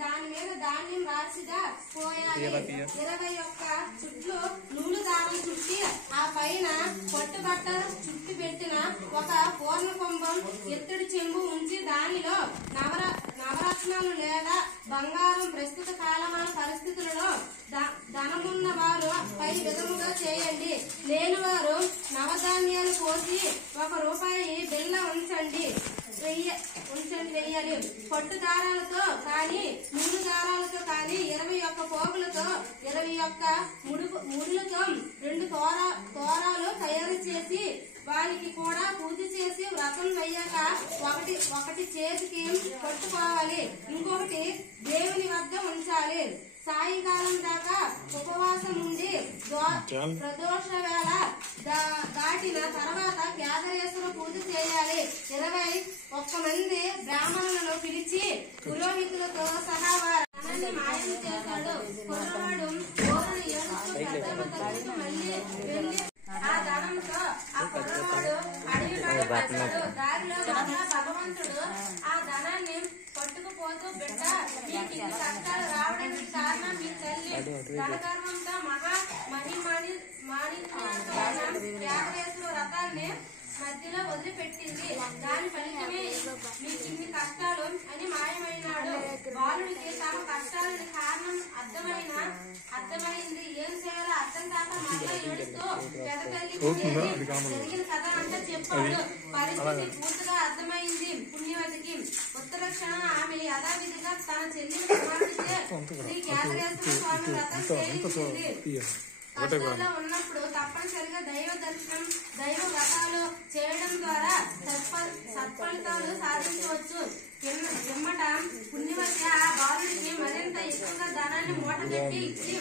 దాని మీద ధాన్యం రాసిగా పోయాలి. 21 చుట్లు నూలు దారం చుట్టి ఆ పైన పట్టు బట్ట చుట్టి పెట్టిన ఒక పూర్ణ కుంభం ఎత్తడి చెంబు ఉంచి దానిలో నవరత్నాలు లేదా బంగారం ప్రస్తుత కాలమాన పరిస్థితులలో ధనమున్న వారు పై విధముగా చేయండి. లేని వారు నవధాన్యాలు పోసి ₹1 బిళ్ళ ఉంచండి వెయ్యాలి. పట్టు దారాలతో కానీ నూలు దారాలతో కానీ 21 పోగులతో 21 ముడులతో 2 తోరాలు తయారు చేసి వారికి కూడా పూజ చేసి వ్రతం వెయ్యాక ఒకటి చేతికి పట్టుకోవాలి, ఇంకొకటి దేవుని వద్ద ఉంచాలి. సాయంకాలం దాకా ఉపవాసం ఉండి ప్రదోష వేళ దాటిన తర్వాత కేదారేశ్వర పూజ చేయాలి. 21 మంది బ్రాహ్మణులను పిలిచి పురోహితులతో సహా వారిని మాయం చేశాడు. కుర్రవాడు ఓరను ఏడుస్తూ పెద్దమ్మ దగ్గరికి మళ్ళీ వెళ్లి ఆ ధనంతో ఆ కుర్రవాడు అడవి పడేశాడు. దారిలో భగవంతుడు ఆ ధనాన్ని పట్టుకుపోతూ బిడ్డ మీకు ఇన్ని కష్టాలు రావడానికి కారణం మీ తల్లి ధనధర్మంతో కేదారేశ్వర వ్రతాన్ని మధ్యలో వదిలిపెట్టింది. దాని ఫలితమే మీకు ఇన్ని కష్టాలు అని మాయమైనాడు. బాలుడికి తమ కష్టాలని కారణం అర్థమైంది. ఏం చేయాలో అర్థం కాక మళ్ళా ఏడుస్తూ జరిగిన కథ అంతా చెప్పాడు. పరిస్థితి పూర్తిగా అర్థమైంది పుణ్యవతికి. ఉత్తర క్షణం ఆమె యథావిధిగా తన చెల్లిని కుమార్తె శ్రీ కేదారేశ్వర స్వామి వ్రతం చేయించింది. కష్టాల్లో ఉన్నప్పుడు తప్పనిసరిగా దైవ దర్శనం, దైవ వ్రతాలు చేయడం ద్వారా సత్ఫలితాలు సాధించవచ్చు. పిమ్మట పుణ్యవతి ఆ బాలుడికి మరింత ఎక్కువగా ధనాన్ని మూట పెట్టి ఇచ్చి,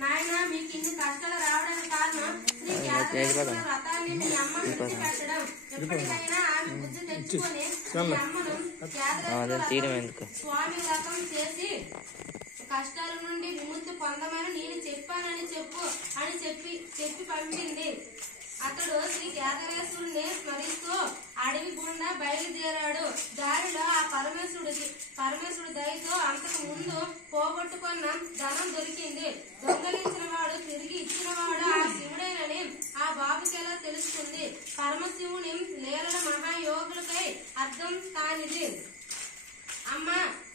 నాయన మీకు ఇన్ని కష్టాలు రావడానికి కారణం శ్రీ కేదారేశ్వర వ్రతాన్ని మీ అమ్మ విడిచిపెట్టడం. ఎప్పటికైనా ఆమె బుద్ధి తెచ్చుకొని మీ అమ్మను కేదారేశ్వర స్వామి వ్రతం చేసి కష్టాల నుండి విముక్తి పొందమని నేను చెప్పానని చెప్పి పంపింది. అతడు శ్రీ కేదారేశ్వరుని స్మరిస్తూ అడవి గుండా బయలుదేరాడు. దారిలో ఆ పరమేశ్వరుడి దయతో అంతకు ముందు పోగొట్టుకున్న ధనం దొరికింది. దొంగలించిన వాడు తిరిగి ఇచ్చిన వాడు ఆ శివుడేనని ఆ బాబుకెలా తెలుస్తుంది. పరమశివుని లీలల మహాయోగులకై అర్థం కానిది. అమ్మ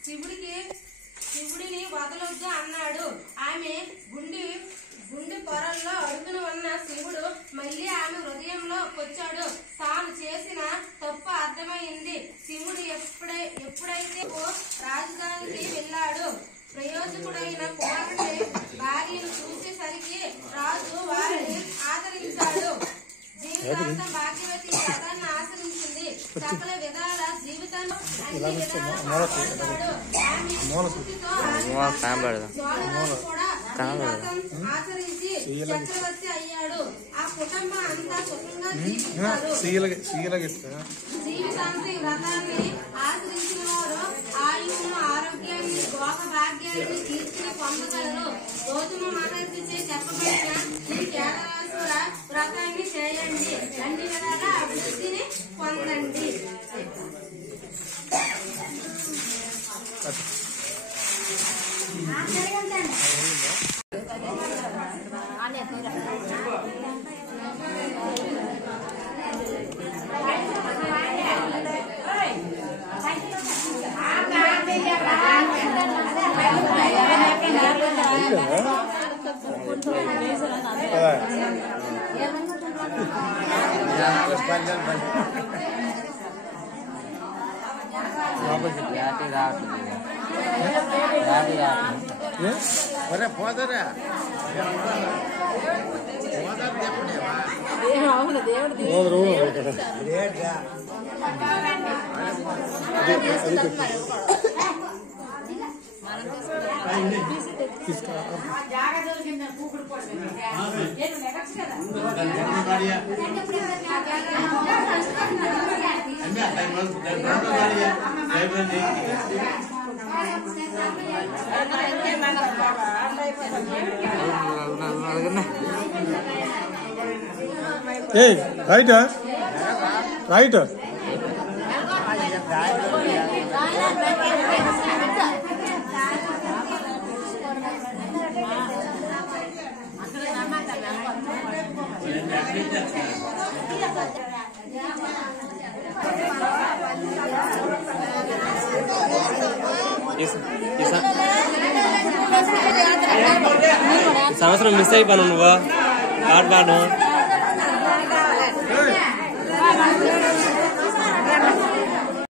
శివుడిని వదలొద్దు అన్నాడు. ఆమె గుండె పొరల్లో అడుగున ఉన్న శివుడు మళ్లీ ఆమె హృదయంలో వచ్చాడు. తాను చేసిన తప్పు అర్థమైంది. శివుడు ఎప్పుడైతే రాజధానికి వెళ్ళాడు, ప్రయోజకుడైన కుమారుడి భార్యను చూసేసరికి రాజు వారిని ఆదరించాడు. జీవితాంతం భాగ్యవతి వ్రతాన్ని ఆచరించింది. సకల విధాల జీవితాన్ని అన్ని విధాలా కాపాడుతాడు. ఆచరించి చక్రవర్తి అయ్యాడు. ఆ కుటుంబం అంతా సుఖంగా జీవించారు. జీవితాంతం ఈ వ్రతాన్ని ఆచరించిన వారు ఆయువును, ఆరోగ్యాన్ని, భోగ భాగ్యాన్ని కీర్తిని పొందగలరు. గౌతమ మహర్షిచే చెప్పబడిన శ్రీ కేదారేశ్వర వ్రతాన్ని చేయండి, అన్ని విధాలా అభివృద్ధిని పొందండి. పోతారా రైట్ రైట్ సంవత్సరం మిస్ అయిపోయాను నువ్వు ఆట పాడడం